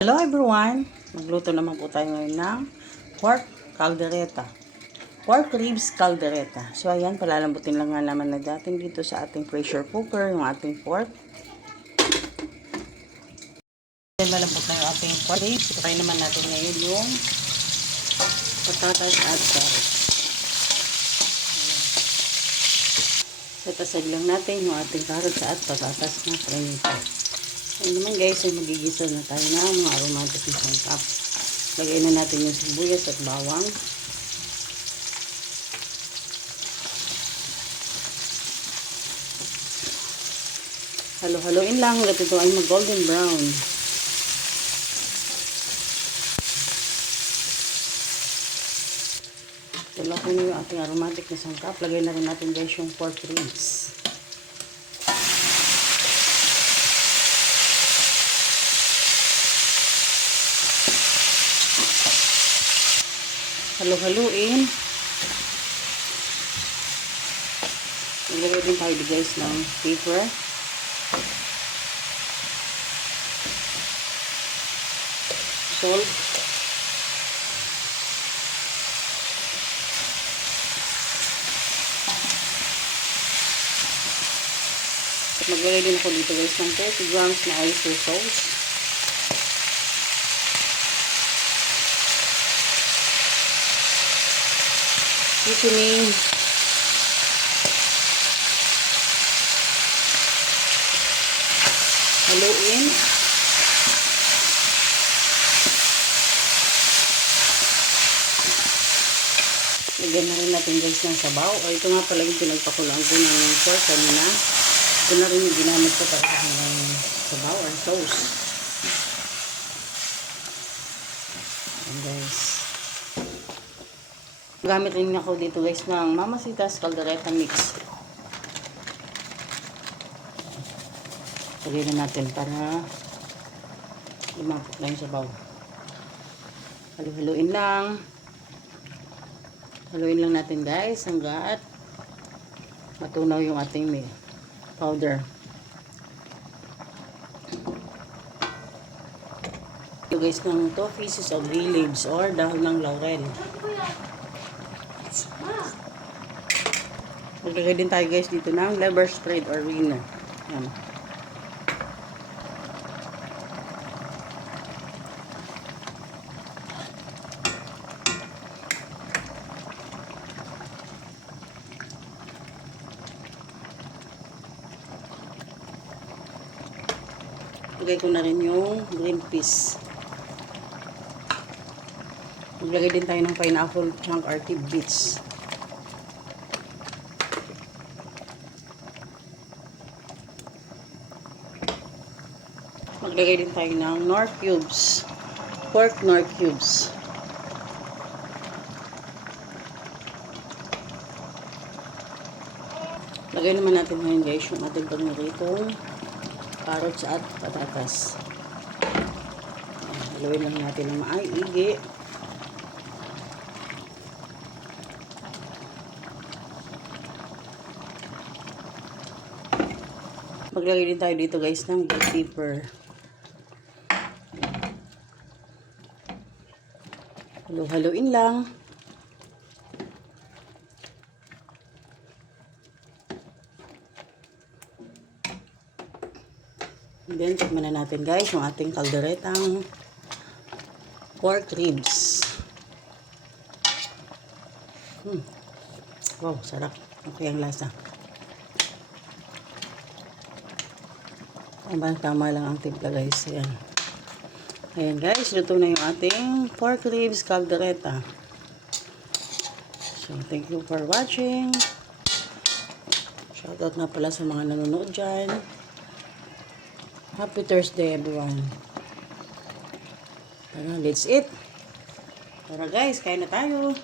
Hello everyone! Magluto naman po tayo ngayon ng pork caldereta. Pork ribs caldereta. So ayan, palalambutin lang nga naman na natin dito sa ating pressure cooker yung ating pork. Ayan, malambot na yung ating pork ribs. Ipakain naman natin ngayon yung patatas at carrots. Satasag lang natin yung ating carrots at patatas na prinito. Ayun naman guys, ay magigisa na tayo ng mga aromatic na sangkap. Lagay na natin yung sibuyas at bawang. Halo-haloin lang hanggang ito ay mag-golden brown. Tulak na yung ating aromatic na sangkap. Lagay na rin natin guys yung pork ribs. Halo-haluin. Maglagay din tayo guys ng pepper. Salt. Maglagay din ako dito guys ng 30 grams na oyster sauce. Seasoning. Haluin. Lagyan na rin natin guys ng sabaw. O ito nga pala yung pinagpakulaan ko ng pork kanina. Ito na rin yung ginamit ko para ng sabaw or sauce. Ayan guys. Gamit rin ako dito guys ng Mamacita's Caldereta Mix. Lagyan na natin para lumapot lang yung sabaw. Halu-haluin lang. Haluin lang natin guys hanggat matunaw yung ating powder. Ito guys ng 2 pieces of bay leaves or dahon ng laurel. Maglagay din tayo guys dito ng liver spread or wiener. Ayan. Lagay ko na rin yung green peas. Maglagay din tayo ng pineapple chunk or tidbits. Maglagay din tayo ng nor cubes. Pork nor cubes. Lagay naman natin ngayon guys yung ating pagniritong carrots at patatas. Haluin lang natin ng maigi. Maglagay din tayo dito guys ng black pepper. Halo-haloin lang. And then, tikman na natin guys yung ating calderetang pork ribs. Wow, sarap. Okay ang lasa. Tama lang ang timpla guys. Ayan. Ayan guys, luto na yung ating pork ribs caldereta. So, thank you for watching. Shoutout na pala sa mga nanonood dyan. Happy Thursday everyone. Tara, let's eat. Tara guys, kain na tayo.